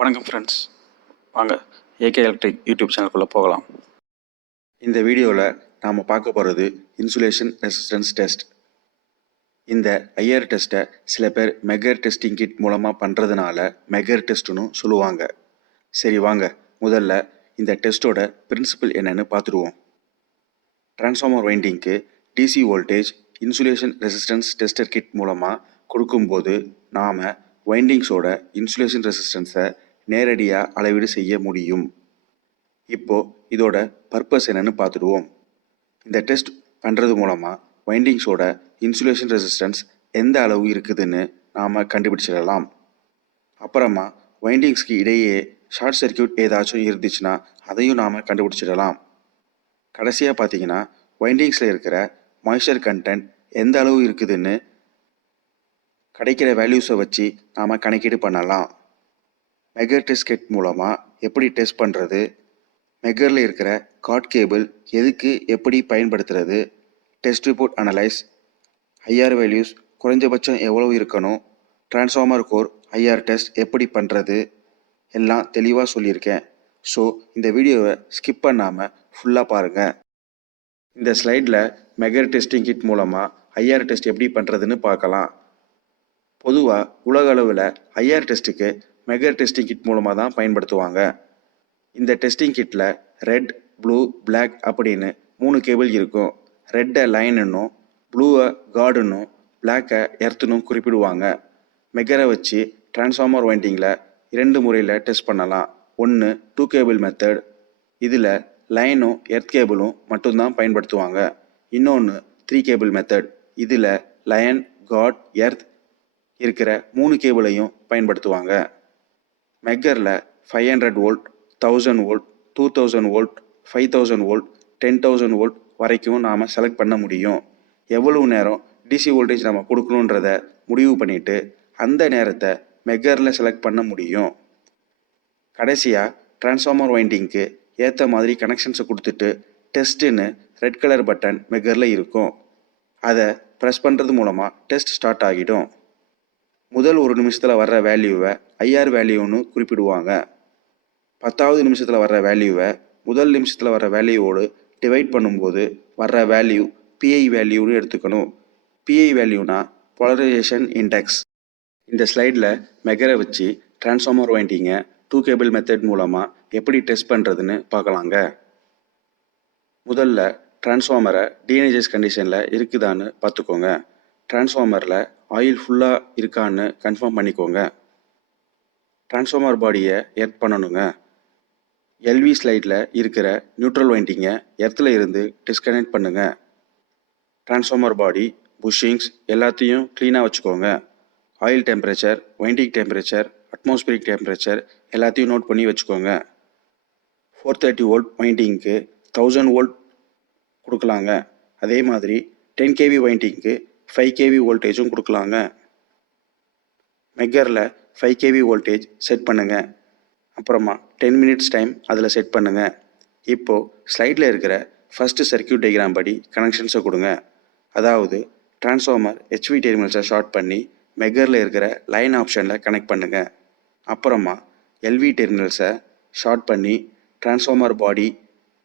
வணக்கம் ஃப்ரெண்ட்ஸ், வாங்க AK electric YouTube சேனலுக்குள்ளே போகலாம். இந்த வீடியோவில் நாம் பார்க்க போகிறது இன்சுலேஷன் ரெசிஸ்டன்ஸ் டெஸ்ட். இந்த ஐஆர் டெஸ்ட்டை சில பேர் மெகர் டெஸ்டிங் கிட் மூலமாக பண்ணுறதுனால மெகர் டெஸ்ட்டுன்னு சொல்லுவாங்க. சரி வாங்க, முதல்ல இந்த டெஸ்ட்டோட பிரின்சிபல் என்னன்னு பார்த்துடுவோம். டிரான்ஸ்ஃபார்மர் வைண்டிங்க்கு DC voltage insulation resistance tester kit மூலமாக கொடுக்கும்போது நாம் வைண்டிங்ஸோட இன்சுலேஷன் ரெசிஸ்டன்ஸை நேரடியாக அளவீடு செய்ய முடியும். இப்போது இதோட பர்பஸ் என்னன்னு பார்த்துடுவோம். இந்த டெஸ்ட் பண்ணுறது மூலமாக வைண்டிங்ஸோட இன்சுலேஷன் ரெசிஸ்டன்ஸ் எந்த அளவு இருக்குதுன்னு நாம் கண்டுபிடிச்சிடலாம். அப்புறமா வைண்டிங்ஸ்க்கு இடையே ஷார்ட் சர்க்கியூட் ஏதாச்சும் இருந்துச்சுன்னா அதையும் நாம் கண்டுபிடிச்சிடலாம். கடைசியாக பார்த்தீங்கன்னா வைண்டிங்ஸில் இருக்கிற மாய்ஸ்சர் கண்டென்ட் எந்த அளவு இருக்குதுன்னு கிடைக்கிற வேல்யூஸை வச்சு நாம் கணக்கீடு பண்ணலாம். மெகர் டெஸ்ட் கிட் மூலமாக எப்படி டெஸ்ட் பண்ணுறது, மெகரில் இருக்கிற காட் கேபிள் எதுக்கு எப்படி பயன்படுத்துறது, test report analyse, IR values குறைஞ்சபட்சம் எவ்வளோ இருக்கணும், டிரான்ஸ்ஃபார்மர் கோர் ஐஆர் டெஸ்ட் எப்படி பண்ணுறது எல்லாம் தெளிவாக சொல்லியிருக்கேன். ஸோ இந்த வீடியோவை ஸ்கிப் பண்ணாமல் ஃபுல்லாக பாருங்கள். இந்த ஸ்லைடில் மெகர் டெஸ்டிங் கிட் மூலமாக ஐஆர் டெஸ்ட் எப்படி பண்ணுறதுன்னு பார்க்கலாம். பொதுவாக உலக அளவில் ஐஆர் டெஸ்ட்டுக்கு மெகர் டெஸ்டிங் கிட் மூலமாக தான் பயன்படுத்துவாங்க. இந்த டெஸ்டிங் கிட்டில் ரெட், ப்ளூ, பிளாக் அப்படின்னு 3 கேபிள் இருக்கும். ரெட்டை லைனுன்னும், ப்ளூவை கார்டுன்னும், பிளாக்கை எர்த்துன்னும் குறிப்பிடுவாங்க. மெகரை வச்சு டிரான்ஸ்ஃபார்மர் வைண்டிங்கில் 2 முறையில் டெஸ்ட் பண்ணலாம். ஒன்று 2 கேபிள் மெத்தட், இதில் லைனும் எர்த் கேபிளும் மட்டும்தான் பயன்படுத்துவாங்க. இன்னொன்று 3 கேபிள் மெத்தட், இதில் லைன், காட், எர்த் இருக்கிற 3 கேபிளையும் பயன்படுத்துவாங்க. மெகரில் 500 volt, 1000 volt, 2000 volt, 5000 volt, 10,000 volt வரைக்கும் நாம் செலக்ட் பண்ண முடியும். எவ்வளவு நேரம் டிசி வோல்டேஜ் நம்ம கொடுக்கணுன்றத முடிவு பண்ணிவிட்டு அந்த நேரத்தை மெகரில் செலக்ட் பண்ண முடியும். கடைசியாக டிரான்ஸ்ஃபார்மர் வைண்டிங்க்கு ஏற்ற மாதிரி கனெக்ஷன்ஸை கொடுத்துட்டு டெஸ்ட்டுன்னு ரெட் கலர் பட்டன் மெகரில் இருக்கும். அதை ப்ரெஸ் பண்ணுறது மூலமாக டெஸ்ட் ஸ்டார்ட் ஆகிடும். முதல் 1 நிமிஷத்தில் வர்ற வேல்யூவை ஐஆர் வேல்யூன்னு குறிப்பிடுவாங்க. 10வது நிமிஷத்தில் வர்ற வேல்யூவை முதல் நிமிஷத்தில் வர்ற வேல்யூவோடு டிவைட் பண்ணும்போது வர்ற வேல்யூ பிஐ வேல்யூன்னு எடுத்துக்கணும். பிஐ வேல்யூனா போலரைசேஷன் இண்டெக்ஸ். இந்த ஸ்லைடில் மெகரை வச்சு டிரான்ஸ்ஃபார்மர் வைண்டிங்கை 2 கேபிள் மெத்தட் மூலமாக எப்படி டெஸ்ட் பண்ணுறதுன்னு பார்க்கலாங்க. முதல்ல டிரான்ஸ்ஃபார்மரை டீனேஜஸ் கண்டிஷனில் இருக்குதான்னு பார்த்துக்கோங்க. டிரான்ஸ்ஃபார்மரில் ஆயில் ஃபுல்லாக இருக்கான்னு கன்ஃபார்ம் பண்ணிக்கோங்க. டிரான்ஸ்ஃபார்மர் பாடியை எர்த் பண்ணணுங்க. எல்வி ஸ்லைடில் இருக்கிற நியூட்ரல் வைண்டிங்கை எர்த்தில் இருந்து டிஸ்கனெக்ட் பண்ணுங்க. டிரான்ஸ்ஃபார்மர் பாடி, புஷ்ஷிங்ஸ் எல்லாத்தையும் க்ளீனாக வச்சுக்கோங்க. Oil temperature, winding temperature, atmospheric temperature எல்லாத்தையும் நோட் பண்ணி வச்சுக்கோங்க. 430 வோல்ட் வைண்டிங்க்கு 1000 வோல்ட் கொடுக்கலாங்க. அதே மாதிரி 10 kV வைண்டிங்க்கு 5 kV வோல்டேஜும் கொடுக்கலாங்க. மெகரில் 5 kV வோல்டேஜ் செட் பண்ணுங்கள். அப்புறமா 10 மினிட்ஸ் டைம் அதில் செட் பண்ணுங்கள். இப்போது ஸ்லைடில் இருக்கிற ஃபஸ்ட்டு சர்க்கியூட் டயக்ராம் படி கனெக்ஷன்ஸை கொடுங்க. அதாவது டிரான்ஸ்ஃபார்மர் ஹெச்வி டெர்மினல்ஸை ஷார்ட் பண்ணி மெகரில் இருக்கிற லைன் ஆப்ஷனில் கனெக்ட் பண்ணுங்கள். அப்புறமா எல்வி டெர்மினல்ஸை ஷார்ட் பண்ணி டிரான்ஸ்ஃபார்மர் பாடி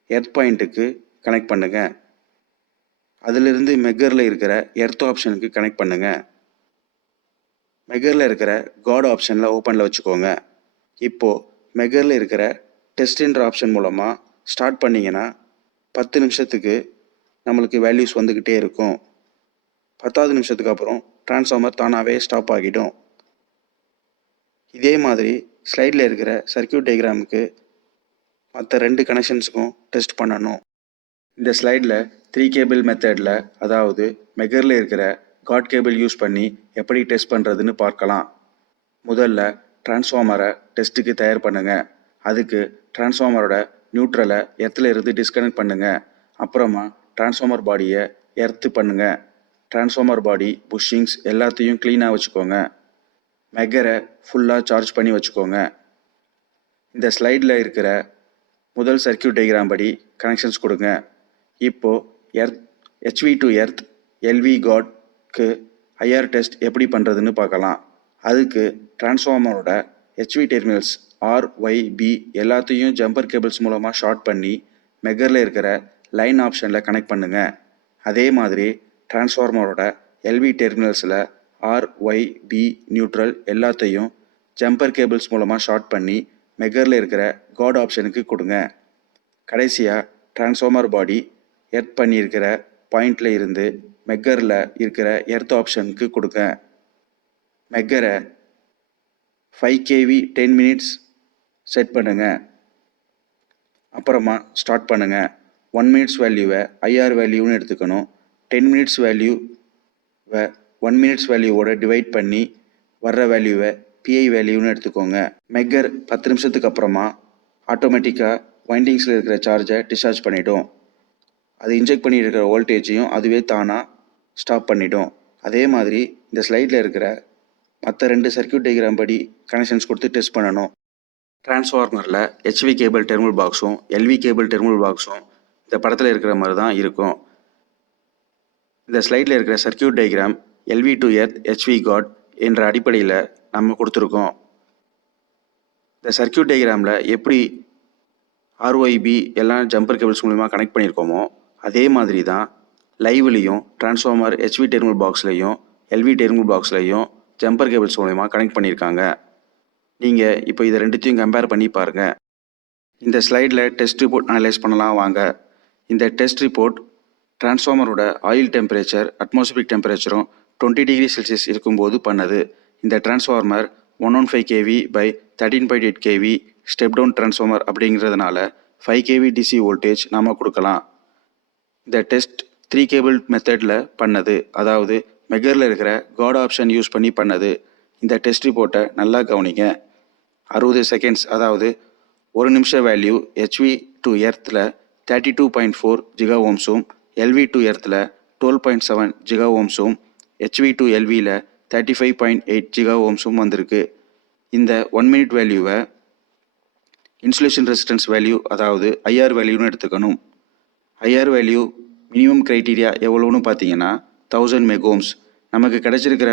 எர்த் பாயிண்ட்டுக்கு கனெக்ட் பண்ணுங்கள். அதிலிருந்து மெகரில் இருக்கிற எர்த் ஆப்ஷனுக்கு கனெக்ட் பண்ணுங்கள். மெகரில் இருக்கிற காட் ஆப்ஷனில் ஓப்பனில் வச்சுக்கோங்க. இப்போது மெகரில் இருக்கிற டெஸ்ட்ன்ற ஆப்ஷன் மூலமாக ஸ்டார்ட் பண்ணிங்கன்னா 10 நிமிஷத்துக்கு நம்மளுக்கு வேல்யூஸ் வந்துக்கிட்டே இருக்கும். 10வது நிமிஷத்துக்கு அப்புறம் டிரான்ஸ்ஃபார்மர் தானாகவே ஸ்டாப் ஆகிடும். இதே மாதிரி ஸ்லைடில் இருக்கிற சர்க்கியூட் டயக்ராமுக்கு மற்ற 2 கனெக்ஷன்ஸுக்கும் டெஸ்ட் பண்ணணும். இந்த ஸ்லைடில் 3 கேபிள் மெத்தடில், அதாவது மெகரில் இருக்கிற காட் கேபிள் யூஸ் பண்ணி எப்படி டெஸ்ட் பண்ணுறதுன்னு பார்க்கலாம். முதல்ல டிரான்ஸ்ஃபார்மரை டெஸ்ட்டுக்கு தயார் பண்ணுங்கள். அதுக்கு டிரான்ஸ்ஃபார்மரோட நியூட்ரலை எர்த்தில் இருந்து டிஸ்கனெக்ட் பண்ணுங்கள். அப்புறமா டிரான்ஸ்ஃபார்மர் பாடியை எர்த்து பண்ணுங்கள். டிரான்ஸ்ஃபார்மர் பாடி, புஷ்ஷிங்ஸ் எல்லாத்தையும் க்ளீனாக வச்சுக்கோங்க. மெகரை ஃபுல்லாக சார்ஜ் பண்ணி வச்சுக்கோங்க. இந்த ஸ்லைடில் இருக்கிற முதல் சர்க்கியூட் டயக்ராம் படி கனெக்ஷன்ஸ் கொடுங்க. இப்போது earth, HV to earth, LV காட்க்கு ஐஆர் டெஸ்ட் எப்படி பண்ணுறதுன்னு பார்க்கலாம். அதுக்கு டிரான்ஸ்ஃபார்மரோட HV terminals R Y B எல்லாத்தையும் ஜம்பர் கேபிள்ஸ் மூலமாக ஷார்ட் பண்ணி மெகரில் இருக்கிற லைன் ஆப்ஷனில் கனெக்ட் பண்ணுங்க. அதே மாதிரி டிரான்ஸ்ஃபார்மரோட எல்வி டெர்மினல்ஸில் ஆர் ஒய் பி நியூட்ரல் எல்லாத்தையும் ஜம்பர் கேபிள்ஸ் மூலமாக ஷார்ட் பண்ணி மெகரில் இருக்கிற காட் ஆப்ஷனுக்கு கொடுங்க. கடைசியாக டிரான்ஸ்ஃபார்மர் பாடி எர்த் பண்ணியிருக்கிற பாயிண்டில் இருந்து மெக்கரில் இருக்கிற எர்த் ஆப்ஷனுக்கு கொடுங்க. மெக்கரை 5 kV 10 minutes செட் பண்ணுங்கள். அப்புறமா ஸ்டார்ட் பண்ணுங்கள். 1 minutes வேல்யூவை ஐஆர் வேல்யூன்னு எடுத்துக்கணும். 10 minutes வேல்யூவை 1 minutes வேல்யூவோட டிவைட் பண்ணி வர்ற வேல்யூவை பிஐ வேல்யூன்னு எடுத்துக்கோங்க. மெக்கர் 10 நிமிஷத்துக்கு அப்புறமா ஆட்டோமேட்டிக்காக வைண்டிங்ஸில் இருக்கிற சார்ஜை டிஸ்சார்ஜ் பண்ணிடும். அது இன்ஜெக்ட் பண்ணியிருக்கிற வோல்டேஜையும் அதுவே தானாக ஸ்டாப் பண்ணிடும். அதே மாதிரி இந்த ஸ்லைடில் இருக்கிற மற்ற 2 சர்க்யூட் டயக்ராம் படி கனெக்ஷன்ஸ் கொடுத்து டெஸ்ட் பண்ணணும். டிரான்ஸ்ஃபார்மரில் ஹெச்வி கேபிள் டெர்மினல் பாக்ஸும் எல்வி கேபிள் டெர்மினல் பாக்ஸும் இந்த படத்தில் இருக்கிற மாதிரி தான் இருக்கும். இந்த ஸ்லைடில் இருக்கிற circuit diagram LV to earth HV guard என்ற அடிப்படையில் நம்ம கொடுத்துருக்கோம். இந்த சர்க்யூட் டயக்ராமில் எப்படி ஆர்ஒய்பி எல்லாம் ஜம்பர் கேபிள்ஸ் மூலமாக கனெக்ட் பண்ணியிருக்கோமோ அதே மாதிரி தான் லைவ்லேயும் டிரான்ஸ்ஃபார்மர் ஹெச்வி டெர்மினல் பாக்ஸ்லையும் எல்வி டெர்மினல் பாக்ஸ்லையும் ஜம்பர் கேபிள்ஸ் மூலமாக கனெக்ட் பண்ணியிருக்காங்க. நீங்கள் இப்போ இதை ரெண்டுத்தையும் கம்பேர் பண்ணி பாருங்கள். இந்த ஸ்லைடில் டெஸ்ட் ரிப்போர்ட் அனலைஸ் பண்ணலாம் வாங்க. இந்த டெஸ்ட் ரிப்போர்ட் டிரான்ஸ்ஃபார்மரோட ஆயில் டெம்பரேச்சர் அட்மாஸ்பியரிக் டெம்பரேச்சரும் 20 டிகிரி செல்சியஸ் இருக்கும்போது பண்ணது. இந்த transformer 115 kV by 13.8 kV step down transformer அப்படிங்கிறதுனால 5 kV டிசி வோல்டேஜ் நாம் கொடுக்கலாம். இந்த டெஸ்ட் 3 கேபிள் மெத்தடில் பண்ணது, அதாவது மெகரில் இருக்கிற காட் ஆப்ஷன் யூஸ் பண்ணி பண்ணது. இந்த டெஸ்ட் ரிப்போர்ட்டை நல்லா கவனிங்க. 60 செகண்ட்ஸ் அதாவது 1 நிமிஷம் வேல்யூ ஹெச்வி டு எர்த்தில் 32.4 ஜிகா ஓம்ஸும் எல்வி டு எர்த்தில் 12.7 ஜிகா ஓம்ஸும் ஹெச்வி டு எல்வியில் 35.8 ஜிகா ஓம்ஸும் வந்திருக்கு. இந்த 1 minute வேல்யூவை இன்சுலேஷன் ரெசிஸ்டன்ஸ் வேல்யூ அதாவது ஐஆர் வேல்யூன்னு எடுத்துக்கணும். ஐஆர் வேல்யூ மினிமம் க்ரைட்டீரியா எவ்வளோன்னு பார்த்தீங்கன்னா 1000 மெகோம்ஸ். நமக்கு கிடைச்சிருக்கிற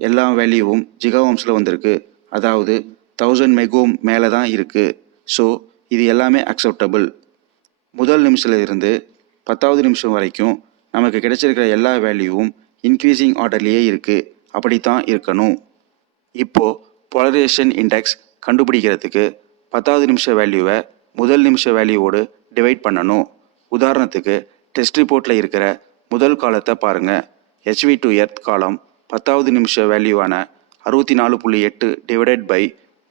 எல்லா வேல்யூவும் ஜிகா ஓம்ஸில் வந்திருக்கு, அதாவது 1000 மெகோம் மேலே தான் இருக்குது. ஸோ இது எல்லாமே அக்செப்டபிள். முதல் நிமிஷத்தில் இருந்து 10வது நிமிஷம் வரைக்கும் நமக்கு கிடைச்சிருக்கிற எல்லா வேல்யூவும் இன்க்ரீசிங் ஆர்டர்லேயே இருக்குது. அப்படித்தான் இருக்கணும். இப்போது போலரைசேஷன் இண்டெக்ஸ் கண்டுபிடிக்கிறதுக்கு 10வது நிமிஷ வேல்யூவை முதல் நிமிஷ வேல்யூவோடு டிவைட் பண்ணணும். உதாரணத்துக்கு டெஸ்ட் ரிப்போர்ட்டில் இருக்கிற முதல் காலத்தை பாருங்கள். ஹெச்வி டு எர்த் காலம் 10வது நிமிஷ வேல்யூவான 64.8 டிவைடட் பை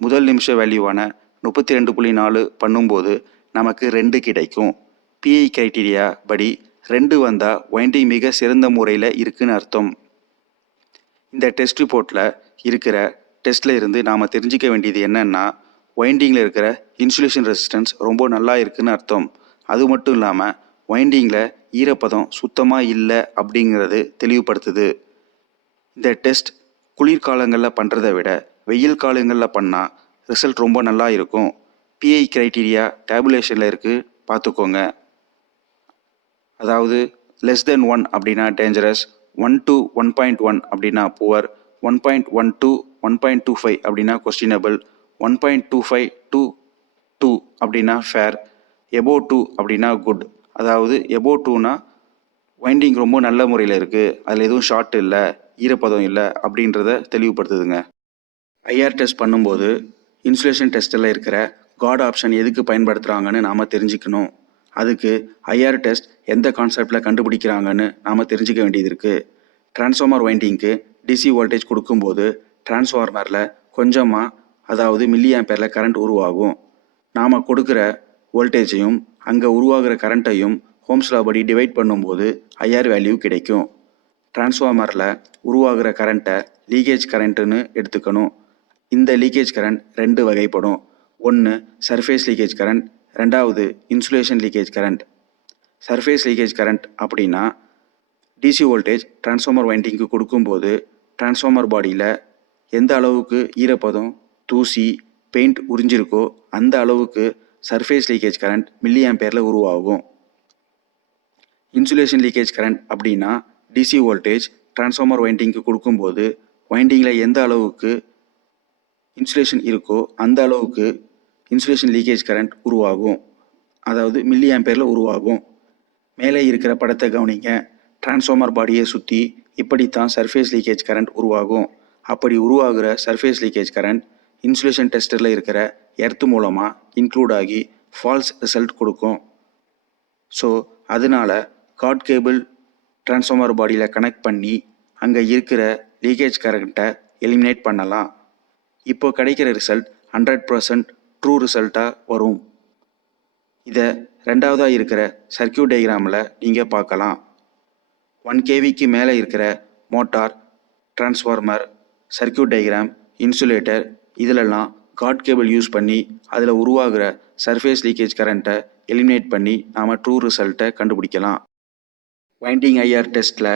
முதல் நிமிஷ வேல்யூவான 32.4 பண்ணும்போது நமக்கு 2 கிடைக்கும். பிஐ கிரைட்டீரியா படி 2 வந்தால் வைண்டிங் மிக சிறந்த முறையில் இருக்குன்னு அர்த்தம். இந்த டெஸ்ட் ரிப்போர்ட்டில் இருக்கிற டெஸ்ட்டில் இருந்து நாம் தெரிஞ்சிக்க வேண்டியது என்னென்னா, வைண்டிங்கில் இருக்கிற இன்சுலேஷன் ரெசிஸ்டன்ஸ் ரொம்ப நல்லா இருக்குன்னு அர்த்தம். அது மட்டும் இல்லாமல் வைண்டிங்கில் ஈரப்பதம் சுத்தமாக இல்லை அப்படிங்கிறது தெளிவுபடுத்துது. இந்த டெஸ்ட் குளிர்காலங்களில் பண்ணுறதை விட வெயில் காலங்களில் பண்ணால் ரிசல்ட் ரொம்ப நல்லா இருக்கும். பிஐ கிரைட்டீரியா டேபுலேஷனில் இருக்குது, பார்த்துக்கோங்க. அதாவது <1 அப்படின்னா டேஞ்சரஸ், 1 to 1.1 அப்படின்னா புவர், 1.1 to 1.25 அப்படின்னா கொஸ்டினபிள், 1.25 to 2 அப்படின்னா ஃபேர், எபோவ் 2 அப்படின்னா குட். அதாவது எபோவ் 2னா வைண்டிங் ரொம்ப நல்ல முறையில் இருக்குது, அதில் எதுவும் ஷார்ட் இல்லை, ஈரப்பதம் இல்லை அப்படின்றத தெளிவுபடுத்துதுங்க. ஐஆர் டெஸ்ட் பண்ணும்போது இன்சுலேஷன் டெஸ்ட்டில் இருக்கிற காட் ஆப்ஷன் எதுக்கு பயன்படுத்துகிறாங்கன்னு நாம் தெரிஞ்சுக்கணும். அதுக்கு ஐஆர் டெஸ்ட் எந்த கான்செப்டில் கண்டுபிடிக்கிறாங்கன்னு நாம் தெரிஞ்சுக்க வேண்டியது இருக்குது. டிரான்ஸ்ஃபார்மர் வைண்டிங்க்கு டிசி வோல்டேஜ் கொடுக்கும்போது டிரான்ஸ்ஃபார்மரில் கொஞ்சமாக, அதாவது மில்லி ஆம்பேரில் கரண்ட் உருவாகும். நாம் கொடுக்குற வோல்டேஜையும் அங்கே உருவாகிற கரண்ட்டையும் ஹோம்ஸ் லா படி டிவைட் பண்ணும்போது ஐஆர் வேல்யூ கிடைக்கும். டிரான்ஸ்ஃபார்மரில் உருவாகிற கரண்ட்டை லீக்கேஜ் கரண்ட்டுன்னு எடுத்துக்கணும். இந்த லீக்கேஜ் கரண்ட் 2 வகைப்படும். ஒன்று சர்ஃபேஸ் லீக்கேஜ் கரண்ட், ரெண்டாவது insulation leakage current. Surface leakage current அப்படின்னா டிசி வோல்டேஜ் டிரான்ஸ்ஃபார்மர் வைண்டிங்க்கு கொடுக்கும்போது டிரான்ஸ்ஃபார்மர் பாடியில் எந்த அளவுக்கு ஈரப்பதம், தூசி, பெயிண்ட் உறிஞ்சிருக்கோ அந்த அளவுக்கு சர்ஃபேஸ் லீக்கேஜ் கரண்ட் மில்லி ஆம்பேரில் உருவாகும். இன்சுலேஷன் லீக்கேஜ் கரண்ட் அப்படின்னா டிசி வோல்டேஜ் டிரான்ஸ்ஃபார்மர் வைண்டிங்க்கு கொடுக்கும்போது வைண்டிங்கில் எந்த அளவுக்கு இன்சுலேஷன் இருக்கோ அந்த அளவுக்கு இன்சுலேஷன் லீக்கேஜ் கரண்ட் உருவாகும். அதாவது மில்லி ஆம்பியரில் உருவாகும். மேலே இருக்கிற படத்தை கவனிங்க. டிரான்ஸ்ஃபார்மர் பாடியை சுற்றி இப்படித்தான் சர்ஃபேஸ் லீக்கேஜ் கரண்ட் உருவாகும். அப்படி உருவாகிற சர்ஃபேஸ் லீக்கேஜ் கரண்ட் இன்சுலேஷன் டெஸ்டரில் இருக்கிற எர்த் மூலமாக இன்க்ளூட் ஆகி ஃபால்ஸ் ரிசல்ட் கொடுக்கும். ஸோ அதனால காட் கேபிள் டிரான்ஸ்ஃபார்மர் பாடியில் கனெக்ட் பண்ணி அங்கே இருக்கிற லீக்கேஜ் கரண்ட்டை எலிமினேட் பண்ணலாம். இப்போ கிடைக்கிற ரிசல்ட் 100% ட்ரூ ரிசல்ட்டாக வரும். இதை ரெண்டாவதாக இருக்கிற சர்க்யூட் டயக்ராமில் நீங்கள் பார்க்கலாம். 1 kVக்கு மேலே இருக்கிற motor, transformer, circuit diagram, insulator இதிலெல்லாம் காட் கேபிள் யூஸ் பண்ணி அதில் உருவாகிற சர்ஃபேஸ் லீக்கேஜ் கரண்ட்டை எலிமினேட் பண்ணி நாம் ட்ரூ ரிசல்ட்டை கண்டுபிடிக்கலாம். வைண்டிங் ஐஆர் டெஸ்ட்டில்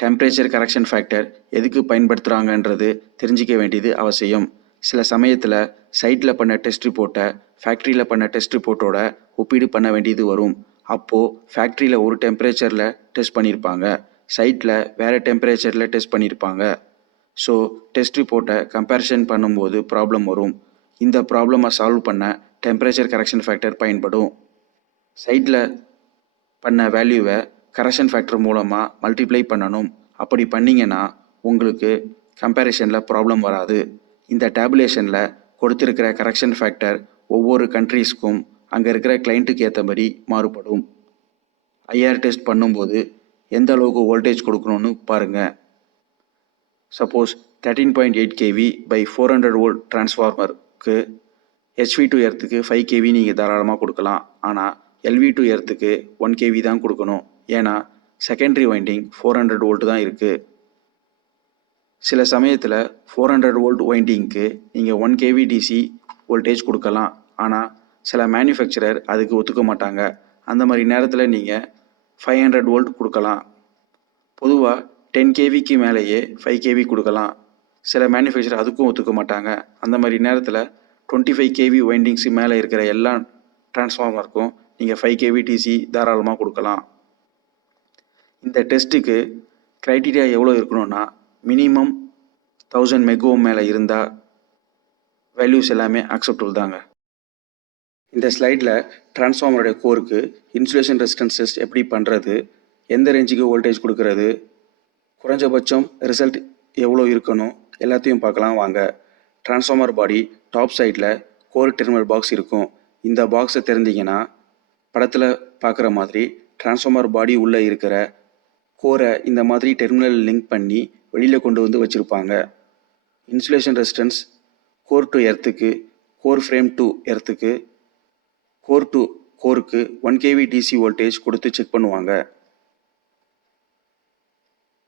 டெம்பரேச்சர் கரெக்ஷன் ஃபேக்டர் எதுக்கு பயன்படுத்துகிறாங்கன்றது தெரிஞ்சிக்க வேண்டியது அவசியம். சில சமயத்தில் சைட்டில் பண்ண டெஸ்ட் ரிப்போர்ட்டை ஃபேக்ட்ரியில் பண்ண டெஸ்ட் ரிப்போர்ட்டோட ஒப்பீடு பண்ண வேண்டியது வரும். அப்போது ஃபேக்ட்ரியில் ஒரு டெம்பரேச்சரில் டெஸ்ட் பண்ணியிருப்பாங்க, சைட்டில் வேறு டெம்பரேச்சரில் டெஸ்ட் பண்ணியிருப்பாங்க. ஸோ டெஸ்ட் ரிப்போர்ட்டை கம்பேரிசன் பண்ணும்போது ப்ராப்ளம் வரும். இந்த ப்ராப்ளமை சால்வ் பண்ண டெம்பரேச்சர் கரெக்ஷன் ஃபேக்டர் பயன்படும். சைட்டில் பண்ண வேல்யூவை கரெக்ஷன் ஃபேக்டர் மூலமாக மல்டிப்ளை பண்ணணும். அப்படி பண்ணிங்கன்னா உங்களுக்கு கம்பேரிசனில் ப்ராப்ளம் வராது. இந்த டேபுலேஷனில் கொடுத்துருக்கிற கரெக்ஷன் ஃபேக்டர் ஒவ்வொரு கண்ட்ரீஸ்க்கும் அங்கே இருக்கிற கிளைண்ட்டுக்கு ஏற்ற மாதிரி மாறுபடும். ஐஆர் டெஸ்ட் பண்ணும்போது எந்த அளவுக்கு வோல்டேஜ் கொடுக்கணும்னு பாருங்கள். Suppose 13.8 kV by 400 volt டிரான்ஸ்ஃபார்மருக்கு HV to எர்த்துக்கு 5 kV நீங்கள் தாராளமாக கொடுக்கலாம். ஆனால் LV to எர்த்துக்கு 1 kV தான் கொடுக்கணும். ஏன்னா செகண்டரி வைண்டிங் 400 volt தான் இருக்குது. சில சமயத்தில் 400 volt வைண்டிங்க்கு நீங்கள் 1 kV DC வோல்டேஜ் கொடுக்கலாம். ஆனால் சில மேனுஃபேக்சரர் அதுக்கு ஒத்துக்க மாட்டாங்க. அந்த மாதிரி நேரத்தில் நீங்கள் 500 volt கொடுக்கலாம். பொதுவாக 10 kVக்கு மேலேயே 5 kV கொடுக்கலாம். சில மேனுஃபேக்சரர் அதுக்கும் ஒத்துக்க மாட்டாங்க. அந்த மாதிரி நேரத்தில் 25 kV வைண்டிங்ஸு மேலே இருக்கிற எல்லா டிரான்ஸ்ஃபார்மருக்கும் நீங்கள் 5 kV DC தாராளமாக கொடுக்கலாம். இந்த டெஸ்ட்டுக்கு க்ரைட்டீரியா எவ்வளோ இருக்கணும்னா மினிமம் 1000 மெகோம் மேலே இருந்தால் வேல்யூஸ் எல்லாமே அக்செப்டபிள் தாங்க. இந்த ஸ்லைடில் டிரான்ஸ்ஃபார்மருடைய கோருக்கு இன்சுலேஷன் ரெசிஸ்டன்ஸ் டெஸ்ட் எப்படி பண்ணுறது, எந்த ரேஞ்சுக்கு வோல்டேஜ் கொடுக்கறது, குறைஞ்சபட்சம் ரிசல்ட் எவ்வளோ இருக்கணும் எல்லாத்தையும் பார்க்கலாம் வாங்க. டிரான்ஸ்ஃபார்மர் பாடி டாப் சைடில் கோர் டெர்மினல் பாக்ஸ் இருக்கும். இந்த பாக்ஸை திறந்தீங்கன்னா படத்தில் பார்க்குற மாதிரி டிரான்ஸ்ஃபார்மர் பாடி உள்ளே இருக்கிற கோரை இந்த மாதிரி டெர்மினல் லிங்க் பண்ணி வெளியில் கொண்டு வந்து வச்சுருப்பாங்க. இன்சுலேஷன் ரெசிஸ்டன்ஸ் கோர் டு எர்த்துக்கு, கோர் ஃப்ரேம் டு எர்த்துக்கு, கோர் டு கோருக்கு 1 kV DC வோல்டேஜ் கொடுத்து செக் பண்ணுவாங்க.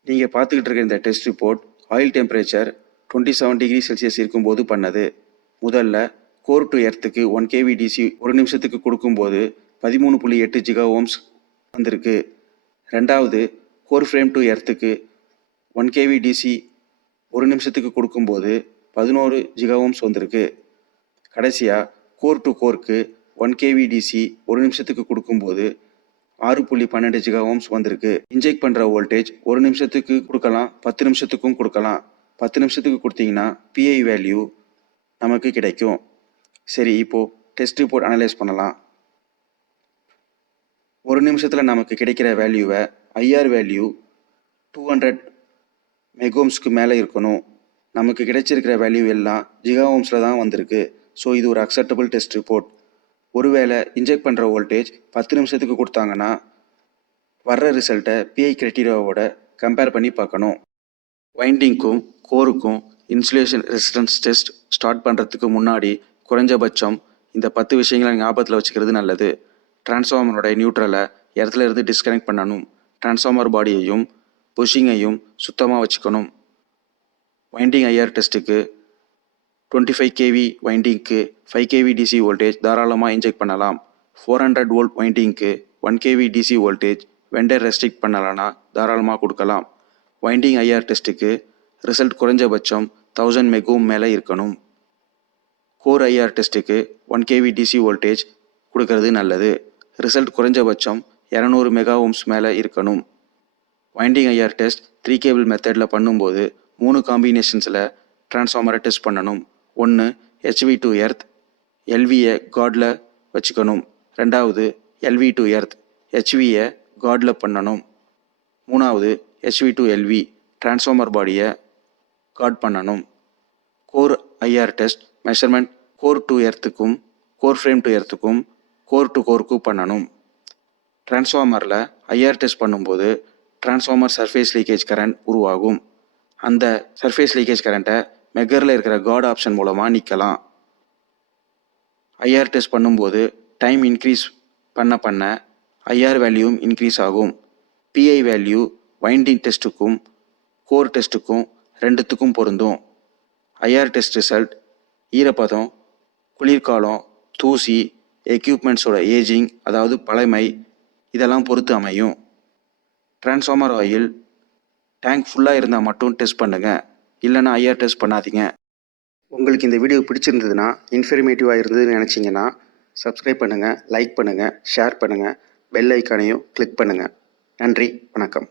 நீங்கள் பார்த்துக்கிட்டு இருக்க இந்த test report oil temperature 27 degree Celsius இருக்கும்போது பண்ணது. முதல்ல கோர் டு எர்த்துக்கு 1 kV DC ஒரு நிமிஷத்துக்கு கொடுக்கும்போது 13.8 GΩ வந்திருக்கு. ரெண்டாவது கோர் ஃப்ரேம் டு எர்த்துக்கு 1 kV DC ஒரு நிமிஷத்துக்கு கொடுக்கும்போது 11 GΩ வந்திருக்கு. கடைசியாக கோர் டு கோருக்கு 1 kV DC ஒரு நிமிஷத்துக்கு கொடுக்கும்போது 6.12 GΩ வந்திருக்கு. இன்ஜெக்ட் பண்ணுற வோல்டேஜ் ஒரு நிமிஷத்துக்கு கொடுக்கலாம், 10 நிமிஷத்துக்கும் கொடுக்கலாம். 10 நிமிஷத்துக்கு கொடுத்தீங்கன்னா PI வேல்யூ நமக்கு கிடைக்கும். சரி, இப்போது டெஸ்ட் ரிப்போர்ட் அனலைஸ் பண்ணலாம். ஒரு நிமிஷத்தில் நமக்கு கிடைக்கிற வேல்யூவை IR வேல்யூ 200 மெகோம்ஸ்க்கு மேலே இருக்கணும். நமக்கு கிடைச்சிருக்கிற வேல்யூ எல்லாம் ஜிகாஓம்ஸில் தான் வந்திருக்கு. ஸோ இது ஒரு அக்செப்டபிள் டெஸ்ட் ரிப்போர்ட். ஒருவேளை இன்ஜெக்ட் பண்ணுற வோல்டேஜ் 10 நிமிஷத்துக்கு கொடுத்தாங்கன்னா வர்ற ரிசல்ட்டை PI கிரைட்டீரியாவோட கம்பேர் பண்ணி பார்க்கணும். வைண்டிங்க்கும் கோருக்கும் இன்சுலேஷன் ரெசிஸ்டன்ஸ் டெஸ்ட் ஸ்டார்ட் பண்ணுறதுக்கு முன்னாடி குறைஞ்சபட்சம் இந்த 10 விஷயங்களை ஞாபகத்தில் வச்சுக்கிறது நல்லது. டிரான்ஸ்ஃபார்மரோட நியூட்ரலை இடத்துல இருந்து டிஸ்கனெக்ட் பண்ணணும். டிரான்ஸ்ஃபார்மர் பாடியையும் புஷிங்கையும் சுத்தமாக வச்சுக்கணும். வைண்டிங் ஐஆர் டெஸ்ட்டுக்கு 25 kV வைண்டிங்க்கு 5 kV DC வோல்டேஜ் தாராளமாக இன்ஜெக்ட் பண்ணலாம். 400 volt வைண்டிங்க்கு 1 kV DC voltage vendor restrict பண்ணலான்னா தாராளமாக கொடுக்கலாம். வைண்டிங் ஐஆர் டெஸ்ட்டுக்கு ரிசல்ட் குறைஞ்சபட்சம் 1000 மெகோம் மேலே இருக்கணும். கோர் ஐஆர் டெஸ்ட்டுக்கு 1 kV DC வோல்டேஜ் கொடுக்கறது நல்லது. ரிசல்ட் குறைஞ்சபட்சம் 200 மெகாஓம்ஸ் மேலே இருக்கணும். வைண்டிங் ஐஆர் டெஸ்ட் 3 கேபிள் மெத்தடில் பண்ணும்போது 3 காம்பினேஷன்ஸில் டிரான்ஸ்ஃபார்மரை டெஸ்ட் பண்ணணும். ஒன்று HV to எர்த் LVயை காடில் வச்சுக்கணும். ரெண்டாவது LV to எர்த் HVயை காடில் பண்ணணும். மூணாவது HV to LV டிரான்ஸ்ஃபார்மர் பாடியை காட் பண்ணணும். Core IR test measurement core to எர்த்துக்கும் கோர் ஃப்ரேம் டு எர்த்துக்கும் கோர் டு கோருக்கும் பண்ணணும். டிரான்ஸ்ஃபார்மரில் ஐஆர் டெஸ்ட் பண்ணும்போது டிரான்ஸ்ஃபார்மர் சர்ஃபேஸ் லீக்கேஜ் கரண்ட் உருவாகும். அந்த சர்ஃபேஸ் லீக்கேஜ் கரண்ட்டை மெக்கரில் இருக்கிற காட் ஆப்ஷன் மூலமாக நீக்கலாம். ஐஆர் டெஸ்ட் பண்ணும்போது டைம் இன்க்ரீஸ் பண்ண ஐஆர் வேல்யூவும் இன்க்ரீஸ் ஆகும். பிஐ வேல்யூ வைண்டிங் டெஸ்ட்டுக்கும் கோர் டெஸ்ட்டுக்கும் ரெண்டுத்துக்கும் பொருந்தும். ஐஆர் டெஸ்ட் ரிசல்ட் ஈரப்பதம், குளிர்காலம், தூசி, எக்யூப்மெண்ட்ஸோட ஏஜிங் அதாவது பழமை இதெல்லாம் பொறுத்து அமையும். டிரான்ஸ்ஃபார்மர் ஆயில் டேங்க் ஃபுல்லாக இருந்தால் மட்டும் டெஸ்ட் பண்ணுங்கள், இல்லைன்னா ஐஆர் டெஸ்ட் பண்ணாதீங்க. உங்களுக்கு இந்த வீடியோ பிடிச்சிருந்ததுன்னா, இன்ஃபர்மேட்டிவாக இருந்ததுன்னு நினச்சிங்கன்னா சப்ஸ்கிரைப் பண்ணுங்கள், லைக் பண்ணுங்கள், ஷேர் பண்ணுங்கள், பெல் ஐக்கானையும் கிளிக் பண்ணுங்கள். நன்றி, வணக்கம்.